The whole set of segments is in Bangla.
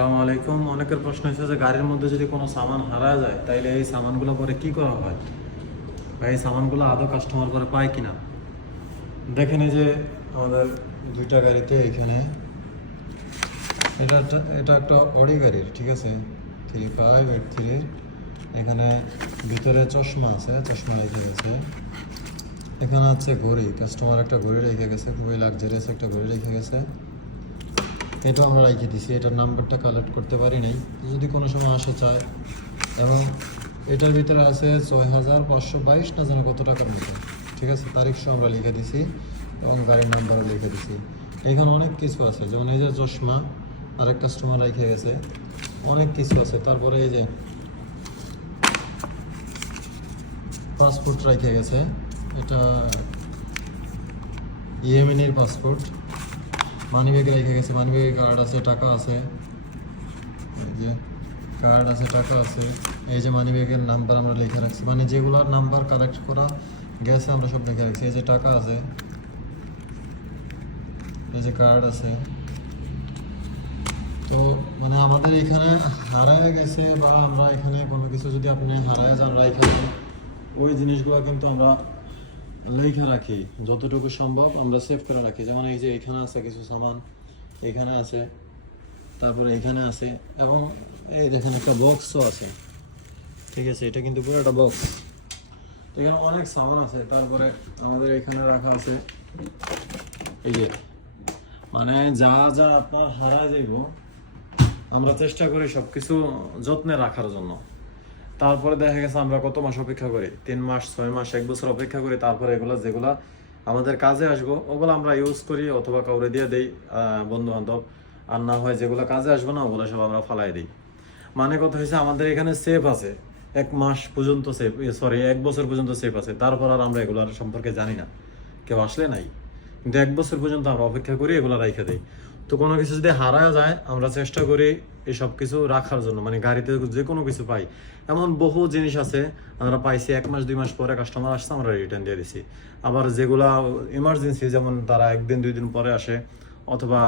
আসসালামু আলাইকুম। অনেকের প্রশ্ন হচ্ছে যে গাড়ির মধ্যে যদি কোনো সামান হারা যায় তাইলে এই সামানগুলো পরে কি করা হয় বা এই সামানগুলো আদৌ কাস্টমার পরে পায় কিনা। দেখেন এই যে আমাদের দুইটা গাড়িতে এখানে এটা একটা অডি গাড়ির, ঠিক আছে, 3583। এখানে ভিতরে চশমা আছে, চশমা রেখে গেছে। এখানে আছে ঘড়ি, কাস্টমার একটা ঘড়ি রেখে গেছে, খুবই লাক্সারিয়াস একটা ঘড়ি রেখে গেছে। এটা আমরা রেখে দিছি, এটার নাম্বারটা কালেক্ট করতে পারি নাই, যদি কোনো সময় আসে চায়। এবং এটার ভিতরে আছে 6522 না যেন কত টাকার মতো, ঠিক আছে। তারিখও আমরা লিখে দিছি এবং গাড়ির নাম্বারও লিখে দিছি। এখানে অনেক কিছু আছে, যেমন এই যে চশমা আরেক কাস্টমার রেখে গেছে, অনেক কিছু আছে। তারপরে এই যে পাসপোর্ট রেখে গেছে, এটা ইয়েমেনের পাসপোর্ট। মানি ব্যাগ রেখে গেছে, মানি ব্যাগে কার্ড আছে, টাকা আছে, এই যে কার্ড আছে, টাকা আছে। এই যে মানি ব্যাগের নাম্বার আমরা লিখে রাখছি, মানে যেগুলোর নাম্বার কালেক্ট করা গেছে আমরা সব লিখে রাখছি। এই যে টাকা আছে, এই যে কার্ড আছে। তো মানে আমাদের এখানে হারায় গেছে বা আমরা এখানে কোনো কিছু যদি আপনি হারায় যান রাইখা যান, ওই জিনিসগুলো কিন্তু আমরা লিখে রাখি, যতটুকু সম্ভব আমরা সেভ করে রাখি। যেমন এই যে এখানে আছে কিছু সামান, এখানে আছে, তারপরে এখানে আছে, এবং এই দেখেন একটা বক্সও আছে, ঠিক আছে। এটা কিন্তু পুরো একটা বক্স। এখানে অনেক সামান আছে। তারপরে আমাদের এখানে রাখা আছে এই যে, মানে যা যা আপনার হারা যাইব আমরা চেষ্টা করি সবকিছু যত্নে রাখার জন্য। তারপরে দেখা গেছে আমরা কত মাস অপেক্ষা করি, 3 মাস, 6 মাস, 1 বছর অপেক্ষা করি। তারপরে এগুলো যেগুলা আমাদের কাজে আসবো ওগুলো আমরা ইউজ করি অথবা কাউরে দিয়ে দেই, বন্ধু বান্ধব। আর না হয় যেগুলো কাজে আসবো না ওগুলো সব আমরা ফালাই দিই। মানে কথা হয়েছে আমাদের এখানে সেফ আছে 1 মাস পর্যন্ত, সেফ, সরি 1 বছর পর্যন্ত সেফ আছে। তারপর আর আমরা এগুলোর সম্পর্কে জানি না, কেউ আসলে নাই। কিন্তু 1 বছর পর্যন্ত আমরা অপেক্ষা করি, এগুলো রাইখে দেই। তো কোনো কিছু যদি হারা যায় আমরা চেষ্টা করি এই সব কিছু রাখার জন্য, মানে গাড়িতে যে কোনো কিছু পাই। এমন বহু জিনিস আছে আমরা পাইছি 1 মাস 2 মাস পরে কাস্টমার আসছে আমরা রিটার্ন দিয়ে দিছি। আবার যেগুলা ইমার্জেন্সি, যেমন তারা 1 দিন 2 দিন পরে আসে অথবা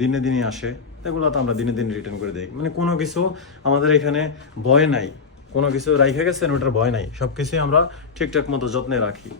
দিনে দিনই আসে, এগুলো তো আমরা দিনে দিন রিটার্ন করে দিই। মানে কোনো কিছু আমাদের এখানে ভয় নাই, কোনো কিছু রাইখে গেছেন ওটার ভয় নাই, সব কিছুই আমরা ঠিকঠাক মতো যত্নে রাখি।